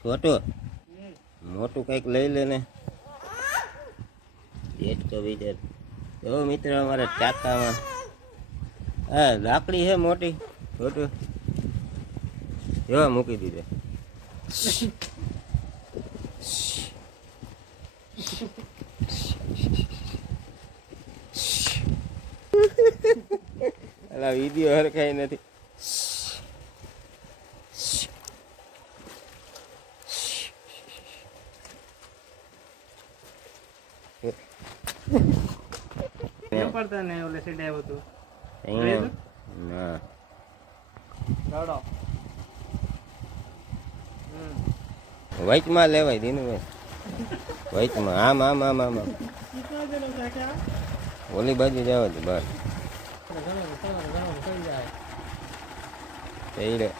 છોટું મોટું કંઈક લઈ લે ને. એક તો બીજે એવો મિત્ર, અમારે ચાકામાં. હા, લાકડી છે મોટી. છોટું એવા મૂકી દીધે. અલા, વીડિયો હરખાઈ નથી. પડતા ને ઓલે સીડે આવ્યો તું આમ આમ આમ આમ ઓલી બાજુ જવા દે બસ કઈ